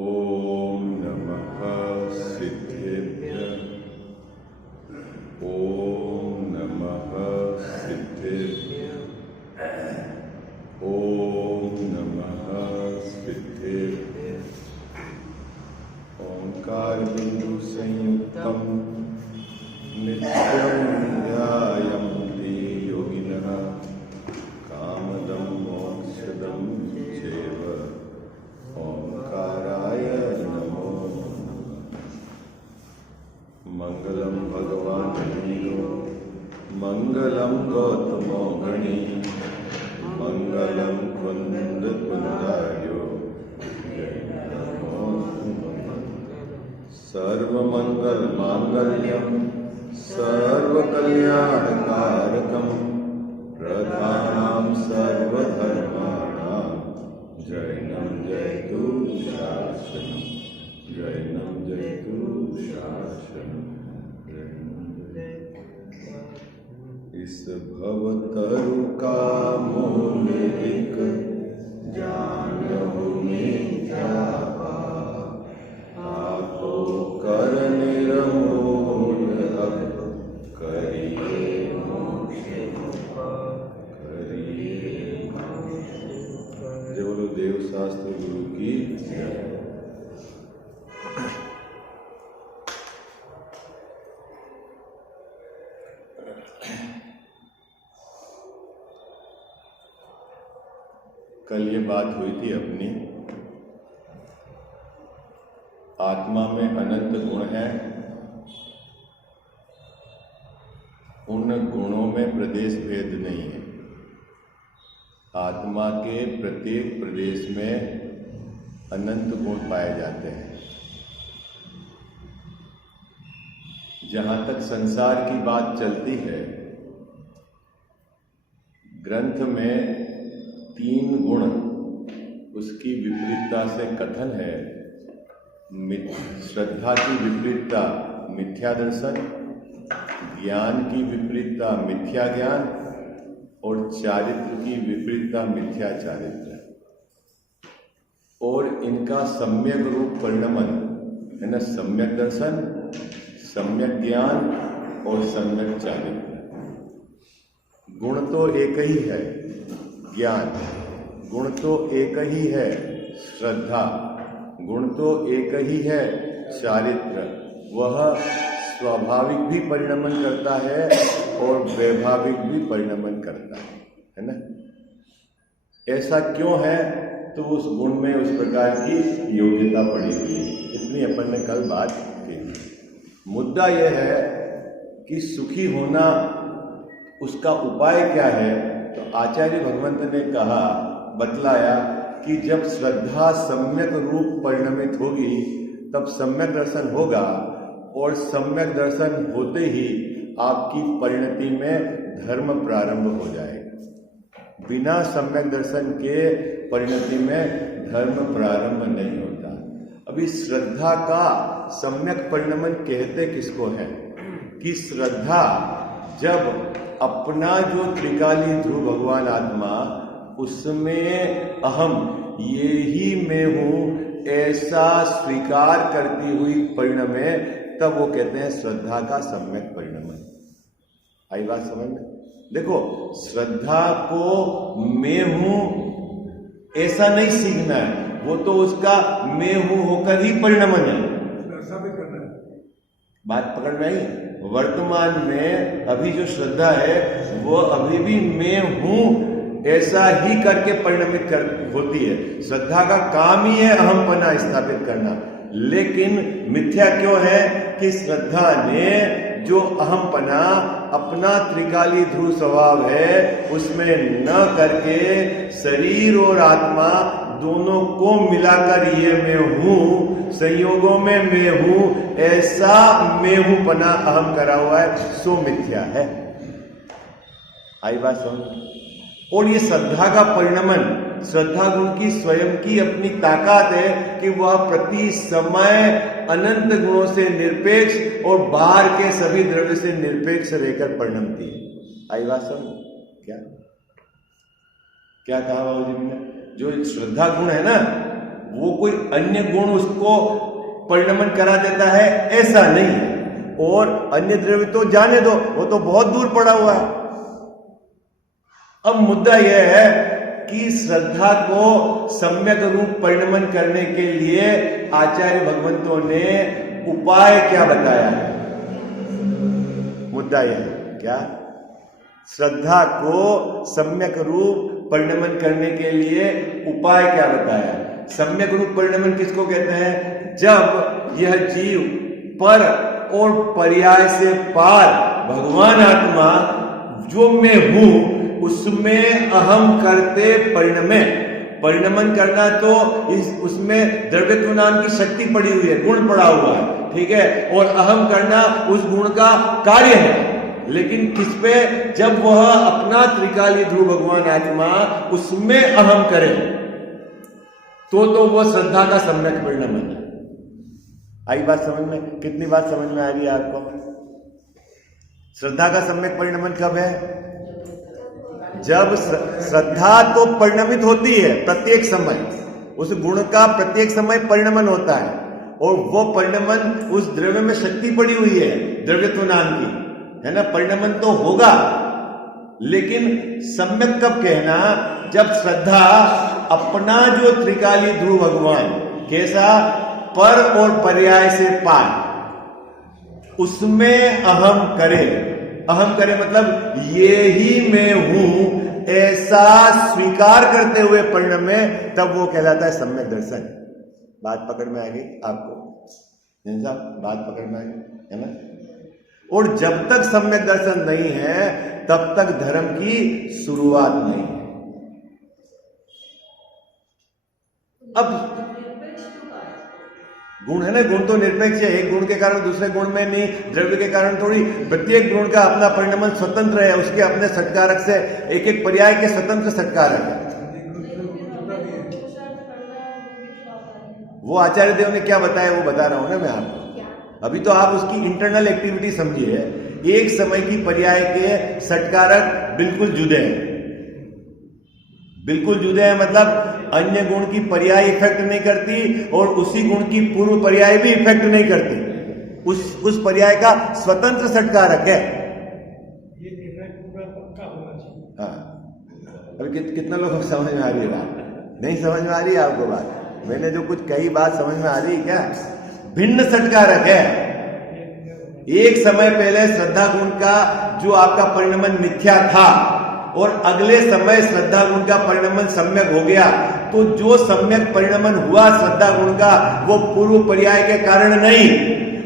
ओम नमः सिद्धेभ्यः। ओम नमः सिद्धेभ्यः। ओम नमः सिद्धेभ्यः। ओंकार बिंदु संयुक्तम नित्यं ध्यायन्ति योगिनः कामदं मोक्षदं चैव। ओंकाराय नमो नमः। मंगलम भगवान वीरो मंगलम गौतमो गणी मंगलम कुंद कुंदायो सर्वमंगल मांगल्यम सर्वकल्याणकारकम प्रधानां सर्वधर्माणां जैनं जयतु शासनम्। जैनं जयतु शासनम्। इस भवतरु का मोलिक जानहु मिथ्या आपो कर निर्मूल अब करिए मोक्ष करिए। जय बोलो देव शास्त्र गुरु की जय। कल ये बात हुई थी अपनी, आत्मा में अनंत गुण हैं, उन गुणों में प्रदेश भेद नहीं है। आत्मा के प्रत्येक प्रदेश में अनंत गुण पाए जाते हैं। जहाँ तक संसार की बात चलती है, ग्रंथ में 3 गुण उसकी विपरीतता से कथन है। श्रद्धा की विपरीतता मिथ्या दर्शन, ज्ञान की विपरीतता मिथ्या ज्ञान और चारित्र की विपरीतता मिथ्या चारित्र। और इनका सम्यक रूप परिणमन है ना, सम्यक दर्शन, सम्यक ज्ञान और सम्यक चारित्र। गुण तो एक ही है ज्ञान, गुण तो एक ही है श्रद्धा, गुण तो एक ही है चारित्र। वह स्वाभाविक भी परिणमन करता है और वैभाविक भी परिणमन करता है ना। ऐसा क्यों है? तो उस गुण में उस प्रकार की योग्यता पड़ी हुई है। इतनी अपन ने कल बात की। मुद्दा यह है कि सुखी होना उसका उपाय क्या है। तो आचार्य भगवंत ने कहा, बतलाया कि जब श्रद्धा सम्यक रूप परिणमित होगी तब सम्यक दर्शन होगा, और सम्यक दर्शन होते ही आपकी परिणति में धर्म प्रारंभ हो जाएगा। बिना सम्यक दर्शन के परिणति में धर्म प्रारंभ नहीं होता। अभी श्रद्धा का सम्यक परिणमन कहते किसको है कि श्रद्धा जब अपना जो त्रिकाली ध्रुव भगवान आत्मा, उसमें अहम ये ही मैं हूं ऐसा स्वीकार करती हुई परिणमे, तब वो कहते हैं श्रद्धा का सम्यक परिणमन। आई बात समझ में? देखो, श्रद्धा को मैं हूं ऐसा नहीं सीखना है, वो तो उसका मैं हूं होकर ही परिणमन है। बात पकड़ में आई? वर्तमान में अभी जो श्रद्धा है वो अभी भी मैं हूं ऐसा ही करके परिणमित होती है। श्रद्धा का काम ही है अहमपना स्थापित करना। लेकिन मिथ्या क्यों है कि श्रद्धा ने जो अहमपना अपना त्रिकाली ध्रुव स्वभाव है उसमें न करके शरीर और आत्मा दोनों को मिलाकर ये मैं हूं, संयोगों में मैं हूं ऐसा मैं हूं पना अहम करा हुआ है, सो मिथ्या है। आई बात समझ? और ये श्रद्धा का परिणमन, श्रद्धा गुण की स्वयं की अपनी ताकत है कि वह प्रति समय अनंत गुणों से निरपेक्ष और बाहर के सभी द्रव्य से निरपेक्ष रहकर परिणमती है। आई बात समझ? क्या क्या कहा बाबूजी ने? जो श्रद्धा गुण है ना, वो कोई अन्य गुण उसको परिणमन करा देता है, ऐसा नहीं है। और अन्य द्रव्य तो जाने दो, वो तो बहुत दूर पड़ा हुआ है। अब मुद्दा यह है कि श्रद्धा को सम्यक रूप परिणमन करने के लिए आचार्य भगवंतों ने उपाय क्या बताया है? मुद्दा यह है क्या? श्रद्धा को सम्यक रूप परिणमन करने के लिए उपाय क्या बताया? सम्यक रूप परिणमन किसको कहते हैं? जब यह जीव पर और पर्याय से पार भगवान आत्मा जो मैं हूं उसमें अहम करते परिणमे। परिणमन करना तो उसमें द्रव्यत्व नाम की शक्ति पड़ी हुई है, गुण पड़ा हुआ है, ठीक है। और अहम करना उस गुण का कार्य है, लेकिन किस पे? जब वह अपना त्रिकाली ध्रुव भगवान आत्मा उसमें अहम करे तो वह श्रद्धा का सम्यक परिणमन है। आई बात समझ में? कितनी बात समझ में आ रही है आपको? श्रद्धा का सम्यक परिणमन कब है? जब श्रद्धा तो परिणमित होती है प्रत्येक समय, उस गुण का प्रत्येक समय परिणमन होता है, और वो परिणमन उस द्रव्य में शक्ति पड़ी हुई है द्रव्यत्व नाम की, है ना। परिणमन तो होगा, लेकिन सम्यक कब कहना? जब श्रद्धा अपना जो त्रिकाली ध्रुव भगवान कैसा पर और पर्याय से पार उसमें अहम करे। अहम करे मतलब ये ही मैं हूं ऐसा स्वीकार करते हुए परिणमे, तब वो कहलाता है सम्यक दर्शन। बात पकड़ में आ गई आपको? बात पकड़ में आ गई है ना। और जब तक सम्यक दर्शन नहीं है तब तक धर्म की शुरुआत नहीं है। अब गुण है ना, गुण तो निरपेक्ष है, एक गुण के कारण दूसरे गुण में नहीं, द्रव्य के कारण थोड़ी। प्रत्येक गुण का अपना परिणमन स्वतंत्र है, उसके अपने षटकारक से, एक एक पर्याय के स्वतंत्र षटकारक है। वो आचार्य देव ने क्या बताया वो बता रहा हूं ना मैं आपको। अभी तो आप उसकी इंटरनल एक्टिविटी समझिए। एक समय की पर्याय के षटकारक बिल्कुल जुदे हैं, बिल्कुल जुदे हैं, मतलब अन्य गुण की पर्याय इफेक्ट नहीं करती और उसी गुण की पूर्व पर्याय भी इफेक्ट नहीं करती। उस पर्याय का स्वतंत्र षटकारक है। हाँ, अभी कितना लोग समझ में आ रही है बात? नहीं समझ में आ रही है आपको बात? मैंने जो कुछ कही बात समझ में आ रही है क्या? भिन्न षटकारक है। एक समय पहले श्रद्धा गुण का जो आपका परिणमन मिथ्या था और अगले समय श्रद्धा गुण का परिणमन सम्यक हो गया, तो जो सम्यक परिणमन हुआ श्रद्धा गुण का वो पूर्व पर्याय के कारण नहीं,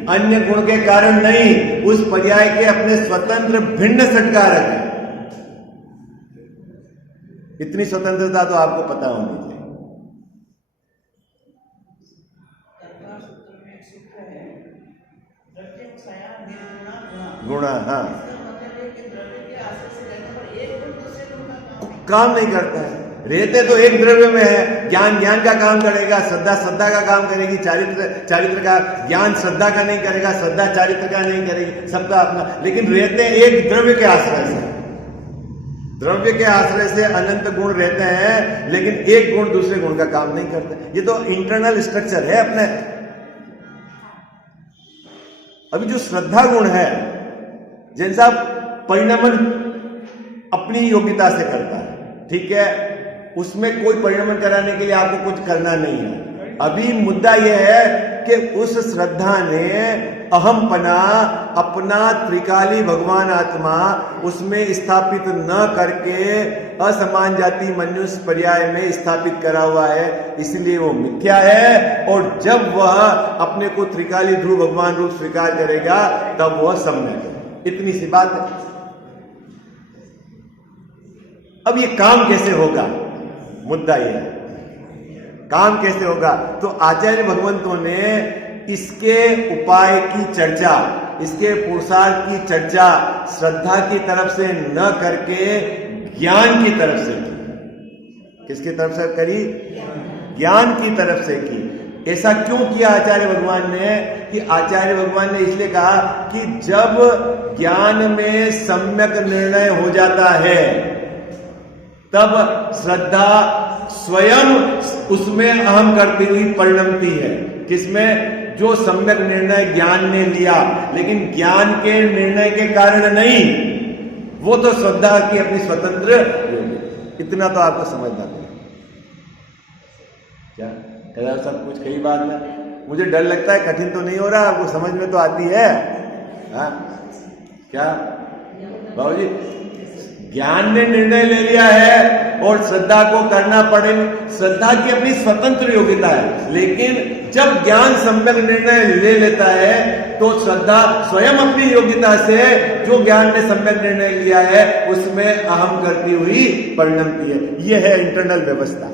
अन्य गुण के कारण नहीं, उस पर्याय के अपने स्वतंत्र भिन्न षटकारक है। इतनी स्वतंत्रता तो आपको पता होनी चाहिए। गुणा, हाँ, काम नहीं करता है। रहते तो एक द्रव्य में है, ज्ञान ज्ञान का काम करेगा, श्रद्धा श्रद्धा का काम करेगी, चारित्र चारित्र का, ज्ञान श्रद्धा का नहीं करेगा, श्रद्धा चारित्र का नहीं करेगी, सबका अपना। लेकिन रहते एक द्रव्य के आश्रय से, द्रव्य के आश्रय से अनंत गुण रहते हैं, लेकिन एक गुण दूसरे गुण का काम नहीं करते। ये तो इंटरनल स्ट्रक्चर है अपने। अभी जो श्रद्धा गुण है, जैसा परिणमन अपनी योग्यता से करता है, ठीक है, उसमें कोई परिणमन कराने के लिए आपको कुछ करना नहीं है। अभी मुद्दा यह है कि उस श्रद्धा ने अहमपना अपना त्रिकाली भगवान आत्मा उसमें स्थापित न करके असमान जाति मनुष्य पर्याय में स्थापित करा हुआ है, इसलिए वो मिथ्या है। और जब वह अपने को त्रिकाली ध्रुव भगवान रूप स्वीकार करेगा तब वह सम्यक है। इतनी सी बात है। अब ये काम कैसे होगा? मुद्दा यह है, काम कैसे होगा? तो आचार्य भगवंतों ने इसके उपाय की चर्चा, इसके पुरुषार्थ की चर्चा श्रद्धा की तरफ से न करके ज्ञान की तरफ से की। किसकी तरफ से करी? ज्ञान की तरफ से की। ऐसा क्यों किया आचार्य भगवान ने? कि आचार्य भगवान ने इसलिए कहा कि जब ज्ञान में सम्यक निर्णय हो जाता है तब श्रद्धा स्वयं उसमें अहम करती हुई परिणमती है। किसमें? जो सम्यक निर्णय ज्ञान ने लिया, लेकिन ज्ञान के निर्णय के कारण नहीं, वो तो श्रद्धा की अपनी स्वतंत्र। इतना तो आपको समझना पड़ेगा। क्या कह सब कुछ कई बात में मुझे डर लगता है, कठिन तो नहीं हो रहा, आपको समझ में तो आती है। हाँ क्या बाबूजी, ज्ञान ने निर्णय ले लिया है और श्रद्धा को करना पड़े। श्रद्धा की अपनी स्वतंत्र योग्यता है, लेकिन जब ज्ञान सम्यक निर्णय ले लेता है तो श्रद्धा स्वयं अपनी योग्यता से जो ज्ञान ने सम्यक निर्णय लिया है उसमें अहम करती हुई परिणमती है। यह है इंटरनल व्यवस्था।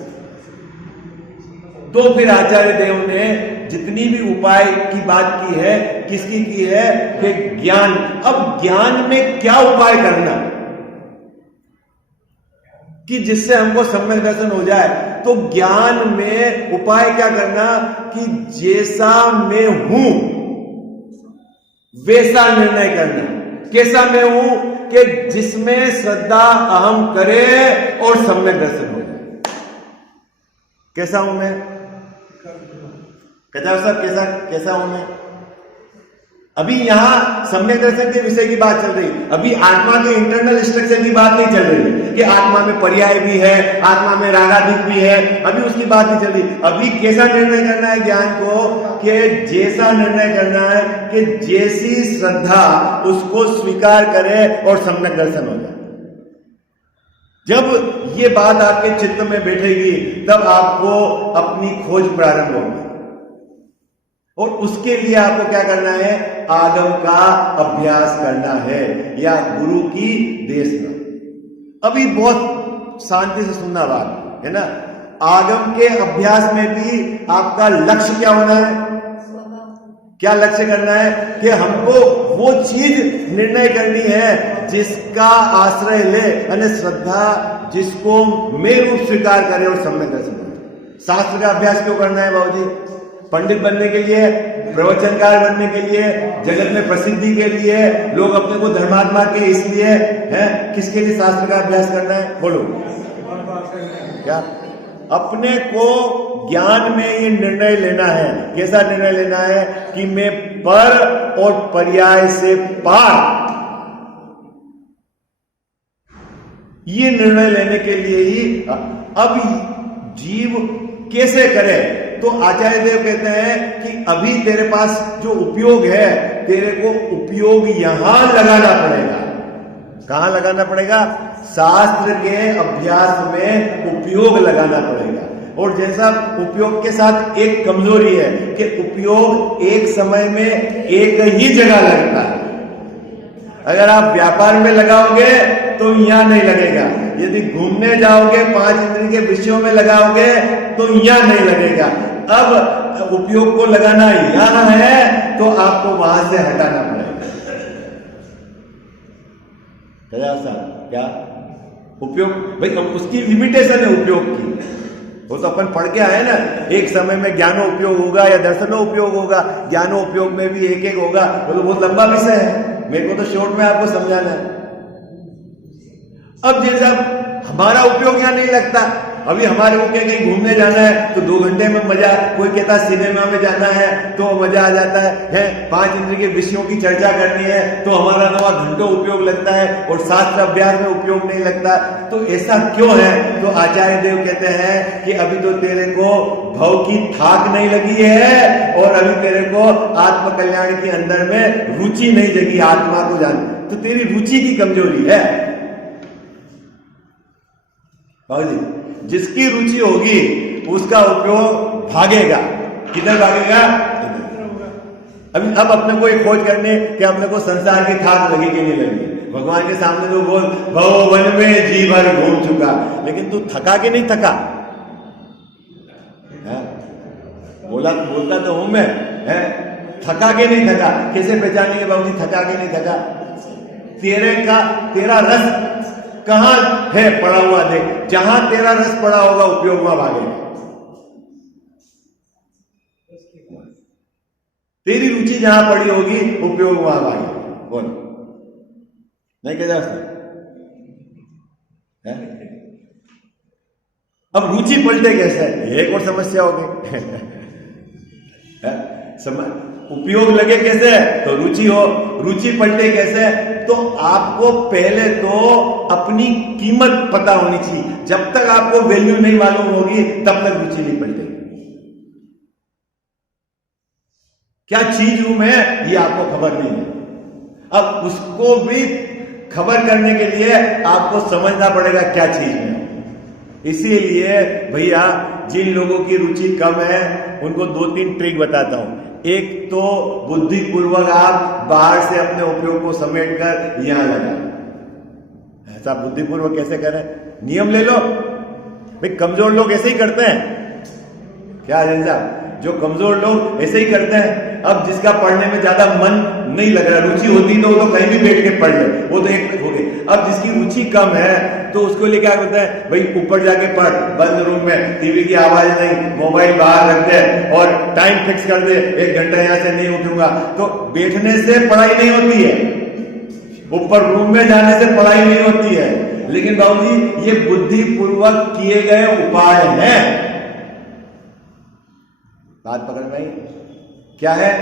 तो फिर आचार्य देव ने जितनी भी उपाय की बात की है, किसकी की है? कि ज्ञान। अब ज्ञान में क्या उपाय करना कि जिससे हमको सम्यक दर्शन हो जाए? तो ज्ञान में उपाय क्या करना कि जैसा मैं हूं वैसा निर्णय करना। कैसा मैं हूं? कि जिसमें श्रद्धा अहम करे और सम्यक दर्शन हो जाए। कैसा हूं मैं? कहता है साहब कैसा हूं मैं? अभी यहां सम्यक दर्शन के विषय की बात चल रही, अभी आत्मा के इंटरनल स्ट्रक्चर की बात नहीं चल रही कि आत्मा में पर्याय भी है, आत्मा में रागाधिक भी है, अभी उसकी बात नहीं चल रही। अभी कैसा निर्णय करना है ज्ञान को? कि जैसा निर्णय करना है कि जैसी श्रद्धा उसको स्वीकार करे और सम्यक दर्शन हो जाए। जब ये बात आपके चित्त में बैठेगी तब आपको अपनी खोज प्रारंभ होगी, और उसके लिए आपको क्या करना है? आगम का अभ्यास करना है या गुरु की देशना। अभी बहुत शांति से सुनना बात है ना। आगम के अभ्यास में भी आपका लक्ष्य क्या होना है? क्या लक्ष्य करना है? कि हमको वो चीज निर्णय करनी है जिसका आश्रय ले, यानी श्रद्धा जिसको मैं रूप स्वीकार करे और सम्यक दर्शन। शास्त्र का अभ्यास क्यों करना है बाबूजी? पंडित बनने के लिए, प्रवचनकार बनने के लिए, जगत में प्रसिद्धि के लिए, लोग अपने को धर्मात्मा के इसलिए हैं। किसके लिए शास्त्र का अभ्यास करना है? बोलो क्या? अपने को ज्ञान में ये निर्णय लेना है। कैसा निर्णय लेना है? कि मैं पर और पर्याय से पार। ये निर्णय लेने के लिए ही अब जीव कैसे करे? तो आचार्य देव कहते हैं कि अभी तेरे पास जो उपयोग है, तेरे को उपयोग यहां लगाना पड़ेगा। कहां लगाना पड़ेगा? शास्त्र के अभ्यास में उपयोग लगाना पड़ेगा। और जैसा उपयोग के साथ एक कमजोरी है कि उपयोग एक समय में एक ही जगह लगता है। अगर आप व्यापार में लगाओगे तो यहां नहीं लगेगा, यदि घूमने जाओगे 5 इंद्रिय के विषयों में लगाओगे तो यहां नहीं लगेगा। अब उपयोग को लगाना यहां है तो आपको वहां से हटाना पड़ेगा। क्या उपयोग भाई, उसकी लिमिटेशन है उपयोग की। वो तो अपन पढ़ के आए ना, एक समय में ज्ञानो उपयोग होगा या दर्शनो उपयोग होगा। ज्ञानो उपयोग में भी एक एक होगा, वो तो बहुत लंबा विषय है, मेरे को तो शॉर्ट में आपको समझाना है। अब जैसा हमारा उपयोग यहां नहीं लगता, अभी हमारे को कहीं घूमने जाना है तो 2 घंटे में मजा, कोई कहता सिनेमा में जाना है तो मजा आ जाता है 5 इंद्रिय के विषयों की चर्चा करनी है तो हमारा 9 घंटों उपयोग लगता है और शास्त्र अभ्यास में उपयोग नहीं लगता। तो ऐसा क्यों है? तो आचार्य देव कहते हैं कि अभी तो तेरे को भव की थाक नहीं लगी है और अभी तेरे को आत्म कल्याण के अंदर में रुचि नहीं जगी, आत्मा को जान, तो तेरी रुचि की कमजोरी है। जिसकी रुचि होगी उसका उपयोग भागेगा। किधर भागेगा? अब अपने को एक खोज करने कि अपने को संसार की थाक लगी कि नहीं लगी। भगवान के सामने तो बोल भव वन में जी भर घूम चुका, लेकिन तू थका कि नहीं थका? बोलता तो हूं मैं, थका के नहीं थका? कैसे पहचानेंगे बाबूजी थका के नहीं थका? तेरा रस कहां है पड़ा हुआ देख, जहां तेरा रस पड़ा होगा उपयोग में भागेगा। तेरी रुचि जहां पड़ी होगी उपयोग वहां भागेगा। बोल नहीं कह जा अब रुचि पलटे कैसे, एक और समस्या हो गई। उपयोग लगे कैसे, तो रुचि हो, रुचि पलटे कैसे, तो आपको पहले तो अपनी कीमत पता होनी चाहिए। जब तक आपको वैल्यू नहीं मालूम होगी तब तक रुचि नहीं पलटेगी। क्या चीज हूं मैं, ये आपको खबर नहीं है। अब उसको भी खबर करने के लिए आपको समझना पड़ेगा क्या चीज है। इसीलिए भैया जिन लोगों की रुचि कम है उनको 2-3 ट्रिक बताता हूं। एक तो बुद्धिपूर्वक आप बाहर से अपने उपयोग को समेट कर यहां लगा। ऐसा बुद्धिपूर्वक कैसे करें, नियम ले लो भाई। कमजोर लोग ऐसे ही करते हैं, क्या अजय साहब, जो कमजोर लोग ऐसे ही करते हैं। अब जिसका पढ़ने में ज्यादा मन नहीं लग रहा, रुचि होती तो वो तो कहीं भी बैठ के पढ़ ले, वो तो एक हो गई। अब जिसकी रुचि कम है तो उसको लिए क्या करते हैं, भाई ऊपर जाके पढ़, बंद रूम में, टीवी की आवाज नहीं, मोबाइल बाहर रख दे और टाइम फिक्स कर दे, 1 घंटा यहां से नहीं उठूंगा। तो बैठने से पढ़ाई नहीं होती है, ऊपर रूम में जाने से पढ़ाई नहीं होती है। लेकिन बाबूजी ये बुद्धिपूर्वक किए गए उपाय हैं। बात पकड़ में आई, क्या है।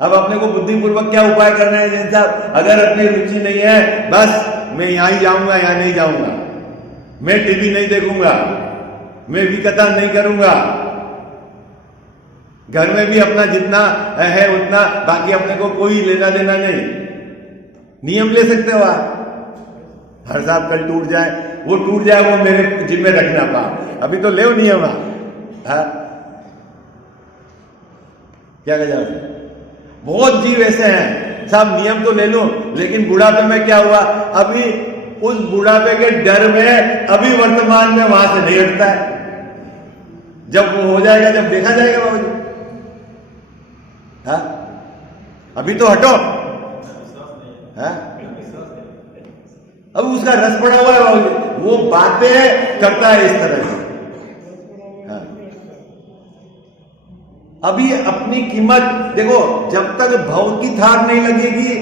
अब अपने को बुद्धिपूर्वक क्या उपाय करना है जैन साहब, अगर अपनी रुचि नहीं है, बस मैं यहां ही जाऊंगा, यहां नहीं जाऊंगा, मैं टीवी नहीं देखूंगा, मैं विकथा नहीं करूंगा, घर में भी अपना जितना है उतना, बाकी अपने को कोई लेना देना नहीं। नियम ले सकते हो आप, हर साहब कल टूट जाए, वो टूट जाए, वो मेरे जिम्मे रखना पा, अभी तो ले नियम। हाँ क्या कह जाओ, बहुत जीव ऐसे हैं साहब, नियम तो ले लूं लेकिन बुढ़ापे में क्या हुआ, अभी उस बुढ़ापे के डर में अभी वर्तमान में वहां से नहीं हटता है। जब वो हो जाएगा, जब देखा जाएगा बाबू जी। हाँ अभी तो हटो। हाँ अब उसका रस पड़ा हुआ है बाबू जी, वो बातें करता है इस तरह से। अभी अपनी कीमत देखो, जब तक भव की थार नहीं लगेगी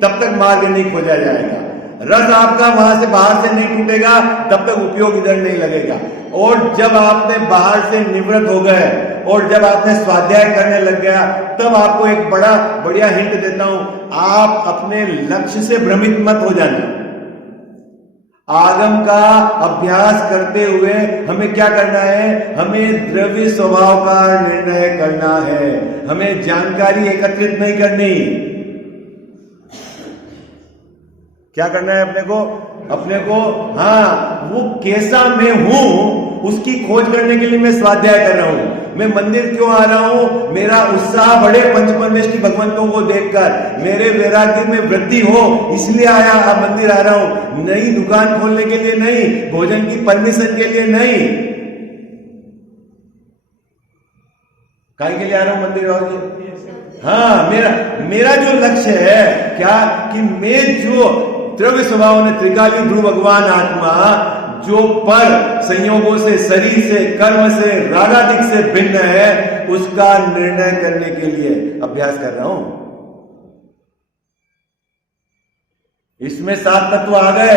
तब तक मार्ग नहीं खोजा जाएगा। रस आपका वहां से बाहर से नहीं टूटेगा तब तक उपयोग इधर नहीं लगेगा। और जब आपने बाहर से निवृत्त हो गए और जब आपने स्वाध्याय करने लग गया, तब आपको एक बड़ा बढ़िया हिंट देता हूं, आप अपने लक्ष्य से भ्रमित मत हो जाना। आगम का अभ्यास करते हुए हमें क्या करना है, हमें द्रव्य स्वभाव का निर्णय करना है, हमें जानकारी एकत्रित नहीं करनी। क्या करना है अपने को हाँ, वो कैसा मैं हूं उसकी खोज करने के लिए मैं स्वाध्याय कर रहा हूं। मैं मंदिर क्यों आ रहा हूं, मेरा उत्साह बढ़े पंचपरमेष्ठी भगवंतों को देखकर, मेरे वैराग्य में वृद्धि हो, इसलिए आया मंदिर आ रहा हूं। नई दुकान खोलने के लिए नहीं, भोजन की परमिशन के लिए नहीं, काहे के लिए आ रहा हूं मंदिर वाले। हाँ मेरा जो लक्ष्य है क्या, कि मैं जो द्रव्य स्वभाव ने त्रिकाली ध्रुव भगवान आत्मा जो पर संयोगों से, शरीर से, कर्म से, रागादिक से भिन्न है, उसका निर्णय करने के लिए अभ्यास कर रहा हूं। इसमें 7 तत्व आ गए,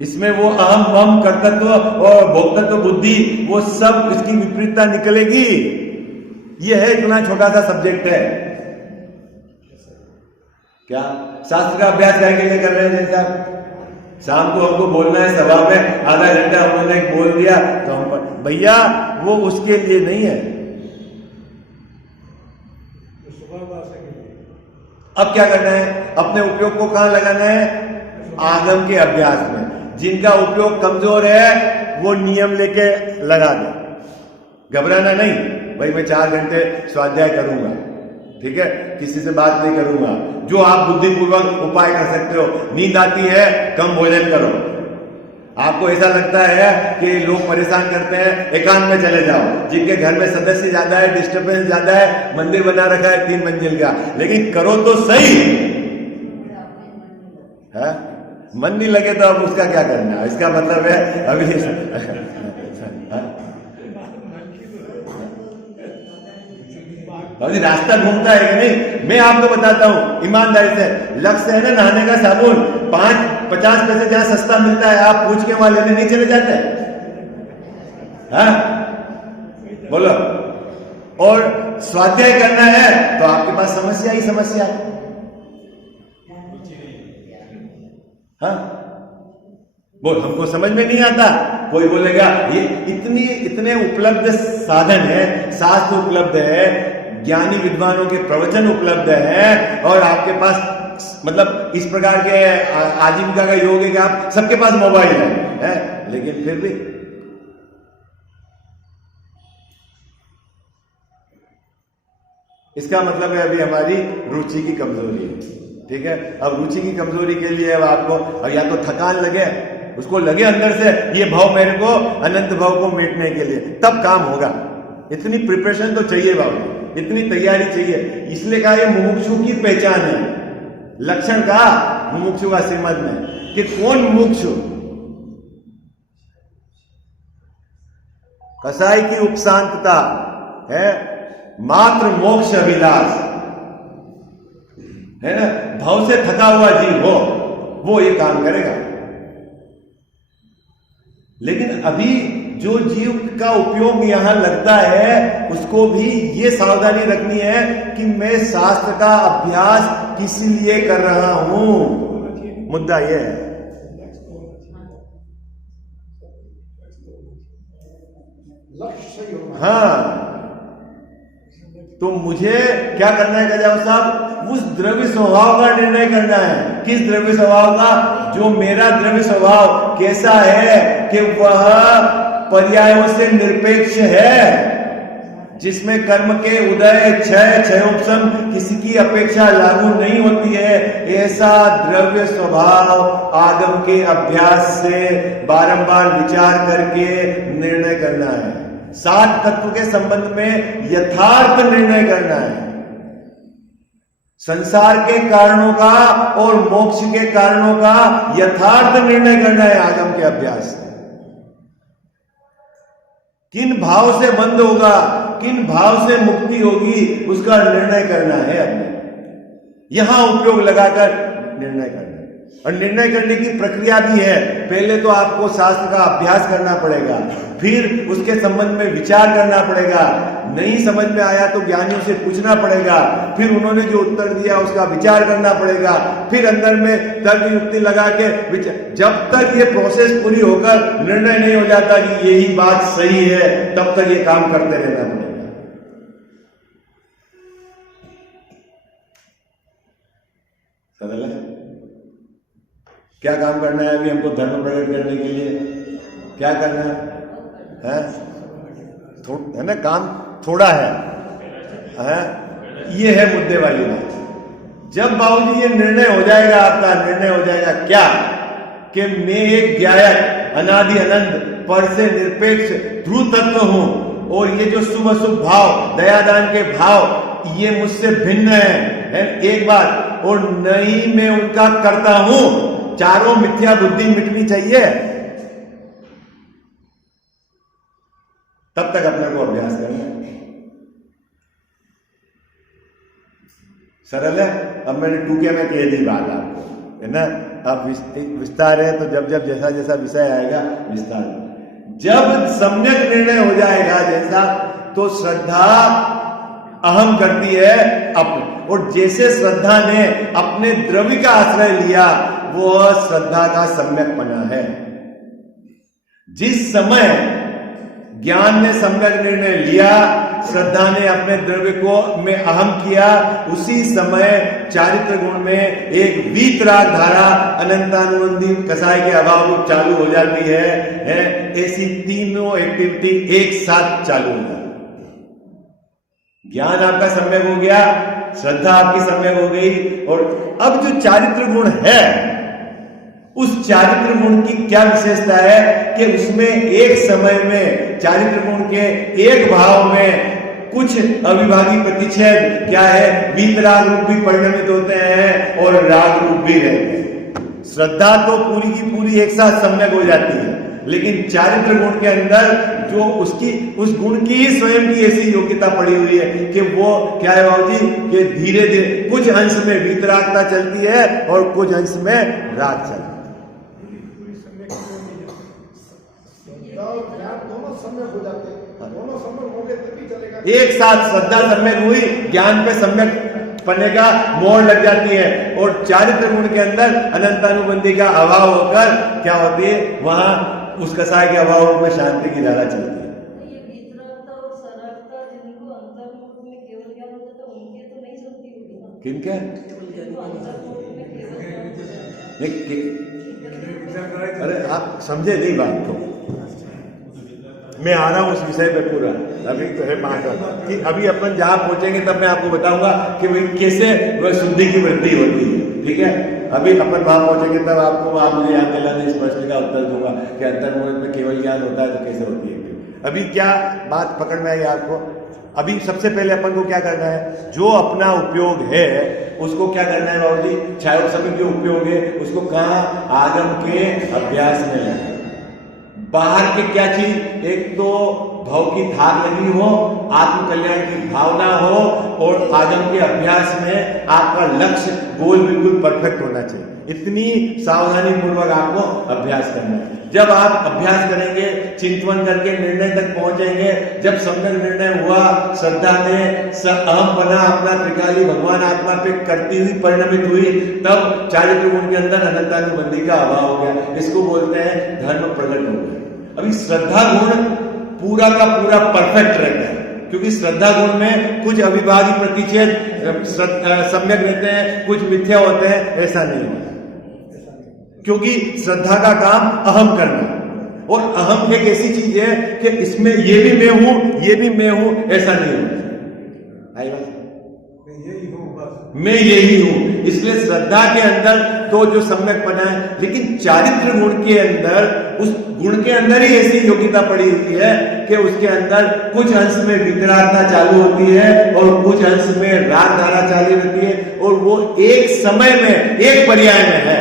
इसमें वो अहम मम कर्तृत्व और भोक्तत्व बुद्धि, वो सब इसकी विपरीतता निकलेगी। ये है इतना छोटा सा सब्जेक्ट है। क्या शास्त्र का अभ्यास करने के लिए कर रहे हैं जैसे आप, शाम को हमको बोलना है सभा में, आधा घंटा उन्होंने बोल दिया तो हम, भैया वो उसके लिए नहीं है। अब क्या करना है, अपने उपयोग को कहां लगाना है, आगम के अभ्यास में। जिनका उपयोग कमजोर है वो नियम लेके लगा दे, घबराना नहीं। भाई मैं 4 घंटे स्वाध्याय करूंगा, ठीक है, किसी से बात नहीं करूंगा। जो आप बुद्धिपूर्वक उपाय कर सकते हो, नींद आती है कम भोजन करो, आपको ऐसा लगता है कि लोग परेशान करते हैं, एकांत में चले जाओ। जिनके घर में सदस्य ज्यादा है, डिस्टर्बेंस ज्यादा है, मंदिर बना रखा है 3 मंजिल का, लेकिन करो तो सही है। मन नहीं लगे तो अब उसका क्या करना, इसका मतलब है अभी अभी रास्ता ढूंढता है कि नहीं। मैं आपको बताता हूं ईमानदारी से, लक्ष्य है ना नहाने का साबुन, 5 50 पैसे जहां सस्ता मिलता है आप पूछ के वहां लेने नहीं चले जाते? हाँ बोलो। और स्वाध्याय करना है तो आपके पास समस्या ही समस्या है। हाँ बोल, हमको समझ में नहीं आता। कोई बोलेगा ये इतने उपलब्ध साधन है, शास्त्र उपलब्ध है, ज्ञानी विद्वानों के प्रवचन उपलब्ध है, और आपके पास मतलब इस प्रकार के आजीविका का योग है कि आप सबके पास मोबाइल है? लेकिन फिर भी इसका मतलब है अभी हमारी रुचि की कमजोरी है। ठीक है, अब रुचि की कमजोरी के लिए अब आपको या तो थकान लगे, उसको लगे अंदर से ये भाव मेरे को अनंत भाव को मिटने के लिए, तब काम होगा। इतनी प्रिपरेशन तो चाहिए बाबू, इतनी तैयारी चाहिए। इसलिए कहा ये मुमुक्षु की पहचान है, लक्षण का मुमुक्षु का श्रीमद में कि कौन मुमुक्षु? कसाई की उपशांतता है, मात्र मोक्ष अभिलाष है ना, भाव से थका हुआ जीव हो वो ये काम करेगा। लेकिन अभी जो जीव का उपयोग यहां लगता है उसको भी ये सावधानी रखनी है कि मैं शास्त्र का अभ्यास किस लिए कर रहा हूं। मुद्दा ये है। हाँ, तो मुझे क्या करना है गजाव साहब? उस द्रव्य स्वभाव का निर्णय करना है। किस द्रव्य स्वभाव का? जो मेरा द्रव्य स्वभाव कैसा है कि वह पर्यायों से निरपेक्ष है, जिसमें कर्म के उदय क्षयोपशम किसी की अपेक्षा लागू नहीं होती है, ऐसा द्रव्य स्वभाव आगम के अभ्यास से बारंबार विचार करके निर्णय करना है। 7 तत्व के संबंध में यथार्थ निर्णय करना है। संसार के कारणों का और मोक्ष के कारणों का यथार्थ निर्णय करना है आगम के अभ्यास से। किन भाव से बंद होगा, किन भाव से मुक्ति होगी, उसका निर्णय करना है अपने। यहां उपयोग लगाकर निर्णय करना है। और निर्णय करने की प्रक्रिया भी है। पहले तो आपको शास्त्र का अभ्यास करना पड़ेगा, फिर उसके संबंध में विचार करना पड़ेगा। नहीं समझ में आया तो ज्ञानियों से पूछना पड़ेगा, फिर उन्होंने जो उत्तर दिया उसका विचार करना पड़ेगा, फिर अंदर में तर्क युक्ति लगा के जब तक ये प्रोसेस पूरी होकर निर्णय नहीं हो जाता कि यही बात सही है, तब तक ये काम करते रहना पड़ेगा। समझ? क्या काम करना है अभी हमको धर्म प्रकट करने के लिए? क्या करना है? है ना, काम थोड़ा है? ये है मुद्दे वाली बात। जब बाबूजी ये निर्णय हो जाएगा, आपका निर्णय हो जाएगा क्या कि मैं एक ज्ञायक अनादि अनंत पर से निरपेक्ष ध्रुव तत्व हूं, और ये जो शुभ अशुभ भाव, दयादान के भाव, ये मुझसे भिन्न है एक बात, और नहीं मैं उनका करता हूं। चारों मिथ्या बुद्धि मिटनी चाहिए, तब तक अपने को अभ्यास करना है। सरल है। अब मैंने टूके में कह दी बात आपको, है ना। अब विस्तार है तो जब जब जैसा जैसा विषय आएगा विस्तार। जब सम्यक निर्णय हो जाएगा जैसा, तो श्रद्धा अहम करती है अपने, और जैसे श्रद्धा ने अपने द्रव्य का आश्रय लिया वो श्रद्धा का सम्यकपना है। जिस समय ज्ञान ने सम्यक निर्णय लिया, श्रद्धा ने अपने द्रव्य को में अहम किया, उसी समय चारित्र गुण में एक वीतराग धारा अनंतानुबंधी कसाय के अभाव रूप चालू हो जाती है। ऐसी तीनों एक्टिविटी एक साथ चालू हो जाती है। ज्ञान आपका सम्यक हो गया, श्रद्धा आपकी सम्यक हो गई, और अब जो चारित्र गुण है उस चारित्र गुण की क्या विशेषता है कि उसमें एक समय में चारित्र गुण के एक भाव में कुछ अविभागी प्रतिच्छेद क्या है, वीतराग रूप भी परिणमित होते हैं और राग रूप भी रहते हैं। श्रद्धा तो पूरी की पूरी एक साथ सम्यक हो जाती है, लेकिन चारित्र गुण के अंदर जो उसकी उस गुण की ही स्वयं की ऐसी योग्यता पड़ी हुई है कि वो क्या है बाबूजी कि धीरे धीरे कुछ अंश में वीतरागता चलती है और कुछ अंश में राग चलती है। दोनों सम्यक हो जाते हैं, दोनों सम्यक हो गए तभी चलेगा। एक साथ श्रद्धा सम्यक हुई, ज्ञान पे सम्यक पन्ने का मोहर लग जाती है, और चारित्र गुण के अंदर अनंतानुबंधी का अभाव होकर क्या होती है, वहां उस कसाय के अभाव रूप में शांति की धारा चलती है। ये वितरकता और सरलता जिनको अंतर्मुख में केवल ज्ञान होता था उनके तो नहीं चलती होगी ना। किनके? जिनको अंतर्मुख में केवल ज्ञान होता था। अरे आप समझे नहीं बात को, मैं आ रहा हूं उस विषय पे पूरा। अभी तो है 5 कि अभी अपन जहां पहुंचेंगे तब मैं आपको बताऊंगा कि भाई कैसे वह शुद्धि की वृद्धि होती है। ठीक है, अभी अपन वहां पहुंचेंगे तब आपको वहां मुझे याद दिलाने इस प्रश्न का उत्तर दूंगा कि अंतर्मुख में केवल ज्ञान होता है तो कैसे होती है। अभी क्या बात पकड़ में आई आपको? अभी सबसे पहले अपन को क्या करना है, जो अपना उपयोग है उसको क्या करना है बाबू जी, छाया समय जो उपयोग है उसको कहाँ, आगम के अभ्यास में लेना। बाहर के क्या चीज, एक तो भाव की धार लगी हो, आत्म कल्याण की भावना हो, और आगम के अभ्यास में आपका लक्ष्य गोल बिल्कुल परफेक्ट होना चाहिए। इतनी सावधानी पूर्वक आपको अभ्यास करना है। जब आप अभ्यास करेंगे, चिंतन करके निर्णय तक पहुंचेंगे, जब सम्यक निर्णय हुआ, श्रद्धा में अहम बना, अपना त्रिकाली भगवान आत्मा पे करती हुई परिणमित हुई, तब चारित्र गुण के अंदर अनंतानुबंधी का अभाव हो गया। इसको बोलते हैं धर्म प्रकट हो गया। अभी श्रद्धा गुण पूरा का पूरा परफेक्ट रहता है, क्योंकि श्रद्धा गुण में कुछ अविभाज्य प्रतिच्छेद सम्यक रहते हैं, कुछ मिथ्या होते हैं, ऐसा नहीं होता। क्योंकि श्रद्धा का काम अहम करना, और अहम एक ऐसी चीज है कि इसमें ये भी मैं हूं, ये भी मैं हूं, ऐसा नहीं होता। आई बात? मैं यही हूं। इसलिए श्रद्धा के अंदर तो जो सम्यक बना है, लेकिन चारित्र गुण के अंदर, उस गुण के अंदर ही ऐसी योग्यता पड़ी हुई है कि उसके अंदर कुछ अंश में विकरालता चालू होती है और कुछ अंश में राग धारा चालू रहती है, और वो एक समय में, एक पर्याय में है।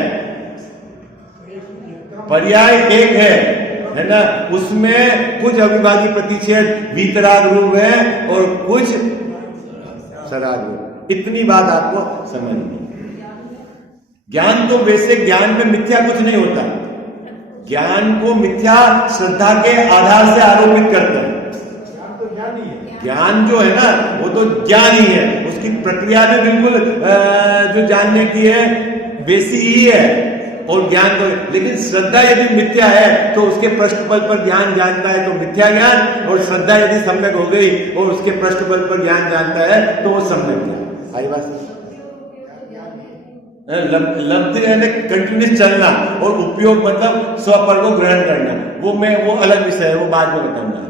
पर्याय एक है ना, उसमें कुछ अविभाज्य प्रतिच्छेद वीतराग रूप है और कुछ सराग रूप। इतनी बात आपको समझनी। ज्ञान तो वैसे ज्ञान में मिथ्या कुछ नहीं होता, ज्ञान को मिथ्या श्रद्धा के आधार से आरोपित करते हैं। ज्ञान जो है ना वो तो ज्ञान ही है, उसकी प्रक्रिया भी बिल्कुल जो जानने की है वैसी ही है, और ज्ञान तो, लेकिन श्रद्धा यदि मिथ्या है तो उसके पृष्ठबल पर ज्ञान जानता है तो मिथ्या ज्ञान, और श्रद्धा यदि सम्यक हो गई और उसके पृष्ठबल पर ज्ञान जानता है तो वो सम्यक ज्ञान। आई बात? लब्धि यानी कंटिन्यूस चलना, और उपयोग मतलब स्वपर को ग्रहण करना, वो अलग विषय है, वो बाद में बताऊंगा।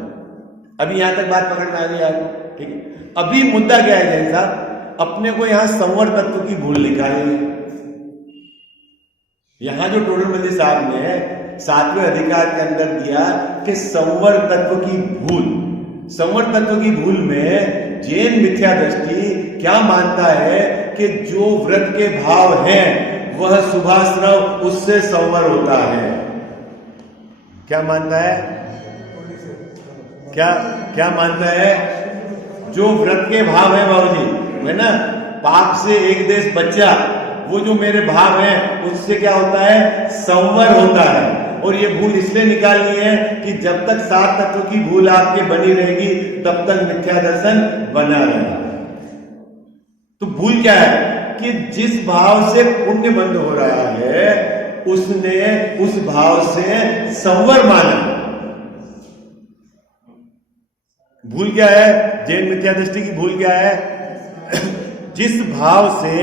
अभी यहां तक बात पकड़ में आ गई आपको? ठीक है, अभी मुद्दा क्या है जैन साहब, अपने को यहां संवर तत्व की भूल निकालनी है। यहां जो टोडरमल साहब ने 7वें अधिकार के अंदर दिया कि संवर तत्व की भूल, संवर तत्व की भूल में जैन मिथ्या दृष्टि क्या मानता है कि जो व्रत के भाव हैं वह शुभाश्रव उससे संवर होता है। क्या मानता है? क्या मानता है? जो व्रत के भाव है बाबूजी, है ना, पाप से एक देश बच्चा, वो जो मेरे भाव हैं उससे क्या होता है? संवर होता है। और ये भूल इसलिए निकालनी है कि जब तक 7 तत्व की भूल आपके बनी रहेगी तब तक मिथ्या दर्शन बना रहेगा। तो भूल क्या है कि जिस भाव से पुण्य बंद हो रहा है उसने उस भाव से संवर माना। भूल क्या है? जैन मिथ्या दृष्टि की भूल क्या है? जिस भाव से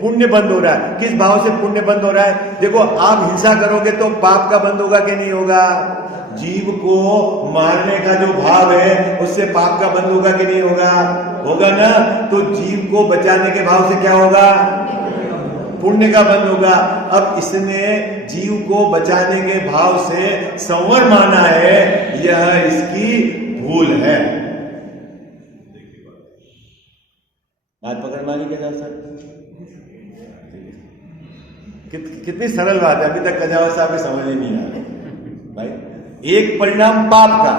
पुण्य बंद हो रहा है, किस भाव से पुण्य बंद हो रहा है? देखो, आप हिंसा करोगे तो पाप का बंद होगा कि नहीं होगा? जीव को मारने का जो भाव है उससे पाप का बंद होगा कि नहीं होगा? होगा ना। तो जीव को बचाने के भाव से क्या होगा? पुण्य का बंद होगा। अब इसने जीव को बचाने के भाव से संवर माना है, यह इसकी भूल है। बात पकड़ मारी के जा सकते? कितनी सरल बात है, अभी तक कजावा साहब भी समझ ही नहीं आ रहा भाई। एक परिणाम पाप का,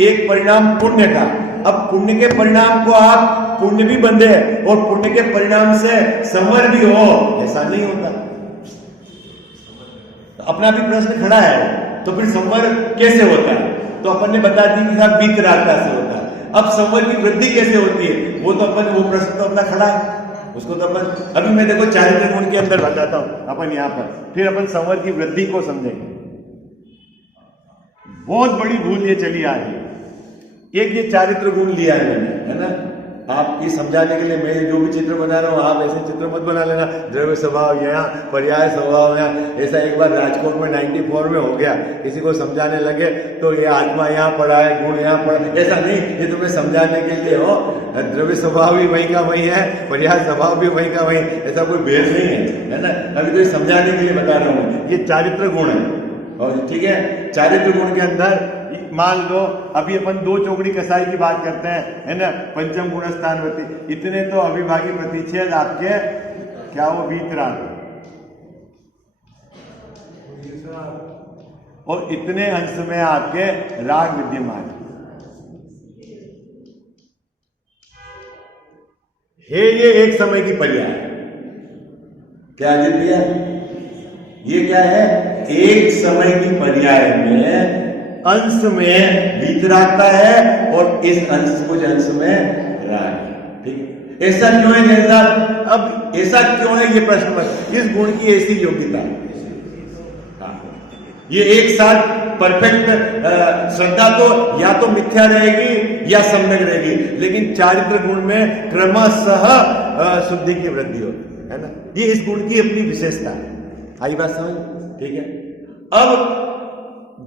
एक परिणाम पुण्य का। अब पुण्य के परिणाम को आप पुण्य भी बंधे और पुण्य के परिणाम से संवर भी हो, ऐसा नहीं होता। तो अपना भी प्रश्न खड़ा है, तो फिर संवर कैसे होता है? तो अपन ने बता दी कि साहब वीतरागता से होता है। अब संवर की वृद्धि कैसे होती है वो तो अपन, वो प्रश्न तो अपना खड़ा है, उसको तो अपन अभी मैं देखो चारित्र गुण के अंदर बताता हूं अपन यहाँ पर, फिर अपन संवर की वृद्धि को समझेंगे। बहुत बड़ी भूल ये चली आ रही है। एक ये चारित्र गुण लिया है मैंने, है ना, आपकी समझाने के लिए मैं जो भी चित्र बना रहा हूँ आप ऐसे चित्र मत बना लेना, द्रव्य स्वभाव यहाँ, पर्याय स्वभाव यहाँ। ऐसा एक बार राजकोट में 94 में हो गया, किसी को समझाने लगे तो ये आत्मा यहाँ पड़ा है, गुण यहाँ पड़ा है, ऐसा नहीं, ये तुम्हें समझाने के लिए हो, द्रव्य स्वभाव भी वही का वही है, पर्याय स्वभाव भी वही का वही, ऐसा कोई भेद नहीं है ना। अभी तो समझाने के लिए बता रहा हूँ, ये चारित्र गुण है। और ठीक है, चारित्र गुण के अंदर मान लो अभी अपन दो चौकड़ी कसाई की बात करते हैं, है ना, पंचम गुण स्थानवती, इतने तो अविभागी प्रतिच्छेद आपके क्या वो वीतराग, और इतने अंश में आपके राग विद्यमान है। ये एक समय की पर्याय क्या दिया, ये क्या है, एक समय की पर्याय में अंश में वीतरागता है और इस अंश कुछ अंश में राग। ठीक, ऐसा क्यों है जैसा, अब ऐसा क्यों है ये प्रश्न मत, इस गुण की ऐसी योग्यता है। ये एक साथ परफेक्ट श्रद्धा तो या तो मिथ्या रहेगी या सम्यक रहेगी, लेकिन चारित्र गुण में क्रमशः शुद्धि की वृद्धि होती है ना, ये इस गुण की अपनी विशेषता है। आई बात समझ, ठीक है। अब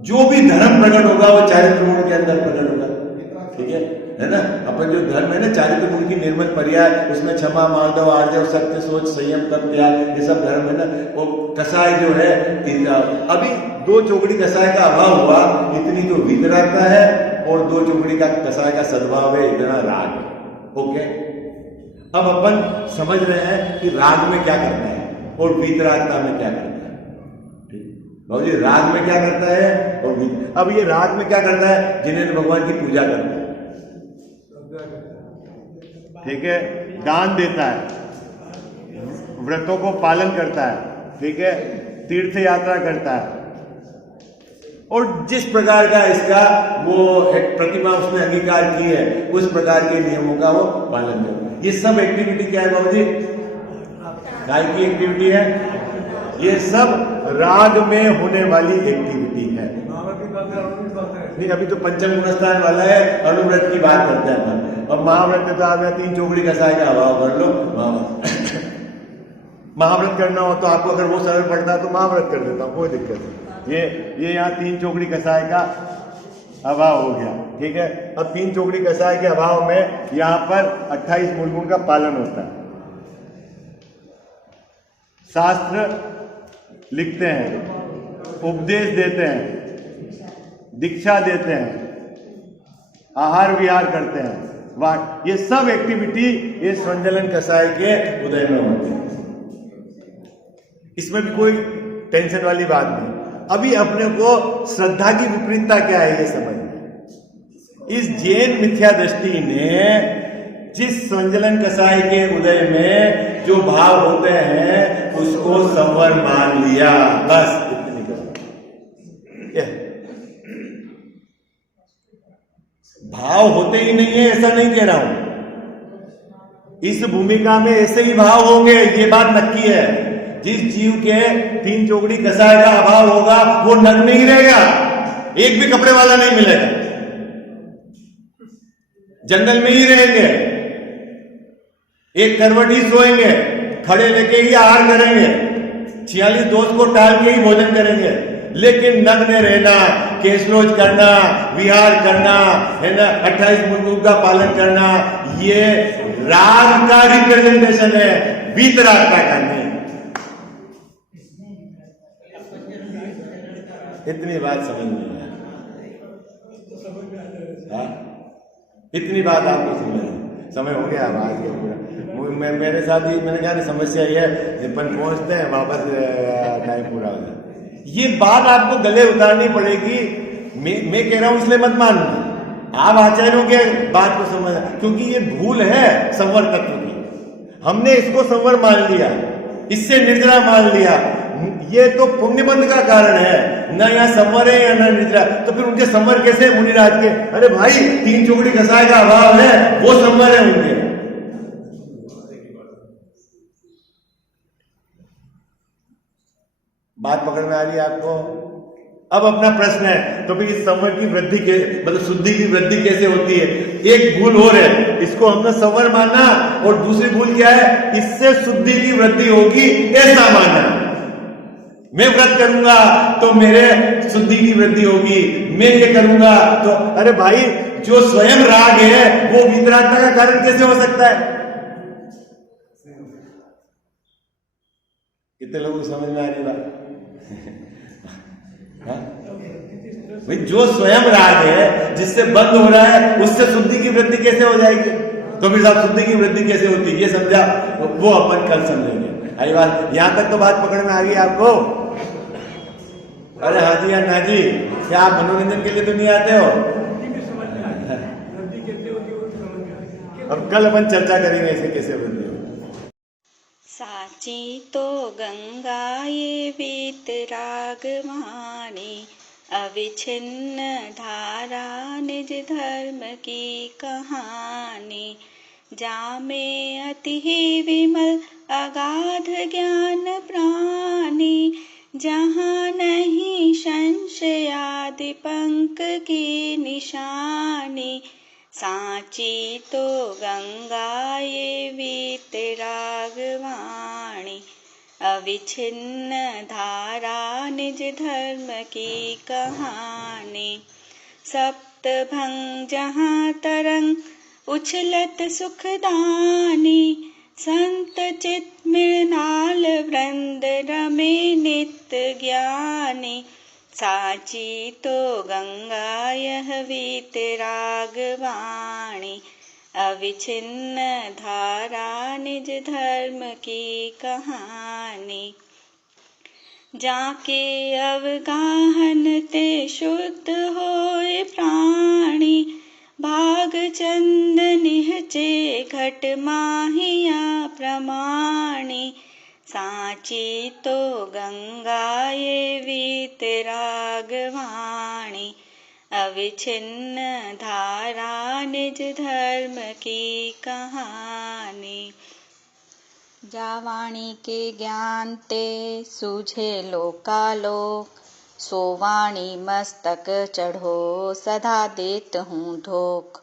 जो भी धर्म प्रकट होगा वो चारित्र गुण के अंदर प्रकट होगा, ठीक है ना। अपन जो धर्म है ना, चारित्र गुण की निर्मल पर्याय, उसमें क्षमा, मार्दव, आर्जव, सत्य, सोच, संयम, तप, त्याग, ये सब धर्म है ना। वो कसाय जो है, अभी दो चौकड़ी कसाय का अभाव हुआ, इतनी तो वीतरागता है, और दो चौकड़ी का कसाय का सद्भाव है, इतना राग है। ओके, अब अपन समझ रहे हैं कि राग में क्या करता है और वीतरागता में क्या करता है। जी, राग में क्या करता है और अब ये राग में क्या करता है, जिन्हें भगवान की पूजा करता है, ठीक है, दान देता है, व्रतों को पालन करता है, ठीक है, तीर्थ यात्रा करता है, और जिस प्रकार का इसका वो एक प्रतिमा उसने अंगीकार की है, उस प्रकार के नियमों का वो पालन करता है। ये सब एक्टिविटी क्या है बाबू जी, काय की एक्टिविटी है, ये सब राग में होने वाली एक्टिविटी है। नहीं, अभी तो पंचम गुण स्थान वाला है, अनुव्रत की बात करते हैं। और महाव्रत में तो आप यहाँ तीन चौकड़ी कसाय का अभाव कर लो, महाव्रत करना हो तो आपको अगर वो सरल पड़ता है तो महाव्रत कर देता हूँ, कोई दिक्कत नहीं। ये यहाँ तीन चौकड़ी कसाय का अभाव हो गया, ठीक है। अब तीन चौकड़ी कसाय के अभाव में यहाँ पर 28 मूल गुण का पालन होता है। शास्त्र लिखते हैं, उपदेश देते हैं, दीक्षा देते हैं, आहार विहार करते हैं, वाह, ये सब एक्टिविटी ये संजलन कसाय के उदय में होती है। इसमें भी कोई टेंशन वाली बात नहीं। अभी अपने को श्रद्धा की विपरीतता क्या है ये समझ। इस जैन मिथ्या दृष्टि ने जिस संजलन कसाय के उदय में जो भाव होते हैं उसको संवर मान लिया, बस इतनी भाव होते ही नहीं है ऐसा नहीं कह रहा हूं, इस भूमिका में ऐसे ही भाव होंगे, ये बात नक्की है। जिस जीव के तीन चौकड़ी कसाय का अभाव होगा वो नग्न नहीं रहेगा, एक भी कपड़े वाला नहीं मिलेगा, जंगल में ही रहेंगे, एक करवट ही सोएंगे, खड़े लेके ही आहार करेंगे, 46 दोष को टाल के ही भोजन करेंगे, लेकिन नग्न रहना, केशलोज करना, विहार करना, है ना, 28 मुल्क का पालन करना, ये राग का रिप्रेजेंटेशन है, वीतरागता का नहीं। इतनी बात समझ नहीं है, इतनी बात आपको समझ समय हो गया आज के पूरा। मेरे साथ ही मैंने कहा समस्या ये है, अपन पहुंचते हैं वापस टाइम पूरा हो जाए। ये बात आपको गले उतारनी पड़ेगी। मैं कह रहा हूं इसलिए मत मानना, आप आचार्यों के बात को समझ, क्योंकि ये भूल है संवर तत्व की। हमने इसको संवर मान लिया, इससे निर्जरा मान लिया। ये तो पुण्यबंध का कारण है, ना यहाँ संवर है या ना निद्रा, तो फिर उनके संवर कैसे है मुनिराज के? अरे भाई 3 चौकड़ी कसाय का अभाव है, वो संवर है उनके। बात पकड़ में आ रही है आपको? अब अपना प्रश्न है, तो फिर इस संवर की वृद्धि के मतलब शुद्धि की वृद्धि कैसे होती है? एक भूल और है, इसको हमने संवर माना, और दूसरी भूल क्या है? इससे शुद्धि की वृद्धि होगी ऐसा माना। मैं व्रत करूंगा तो मेरे शुद्धि की वृद्धि होगी, मैं ये करूंगा तो, अरे भाई जो स्वयं राग है वो वीतरागता का कारण कैसे हो सकता है? कितने लोगों को समझ में आ रही बात? भाई जो स्वयं राग है, जिससे बंद हो रहा है, उससे शुद्धि की वृद्धि कैसे हो जाएगी? तो फिर साहब शुद्धि की वृद्धि कैसे होती है ये समझा, वो अपन कल समझेंगे। आई बात, यहां तक तो बात पकड़ में आ गई आपको? अरे हाँ जी या ना जी, क्या आप मनोरंजन के लिए तो नहीं आते हो? अब कल अपन चर्चा करेंगे इसे कैसे वृद्धि हो। साची तो गंगा ये वीतराग वाणी, अविच्छिन्न धारा निज धर्म की कहानी। जामे अति ही विमल अगाध ज्ञान प्राणी, जहाँ नहीं संशयादि पंक की निशानी। साची तो गंगा ये वीतराग वाणी, अविच्छिन्न धारा निज धर्म की कहानी। सप्तभंग जहाँ तरंग उछलत सुखदानी, संत चित मृणाल वृंद रमे नित्य ज्ञानी। साची तो गंगा यह वीतराग वाणी, अविच्छिन्न धारा निज धर्म की कहानी। जाके अवगाहन ते शुद्ध होए प्राणी, भाग चंद निहचे घट माहिया प्रमाणी। साची तो गंगा ये वीतराग वाणी, अविच्छिन्न धारा निज धर्म की कहानी। जा वाणी के ज्ञान ते सूझे लोकालोक, सो वाणी मस्तक चढ़ो सदा देत हूँ धोख।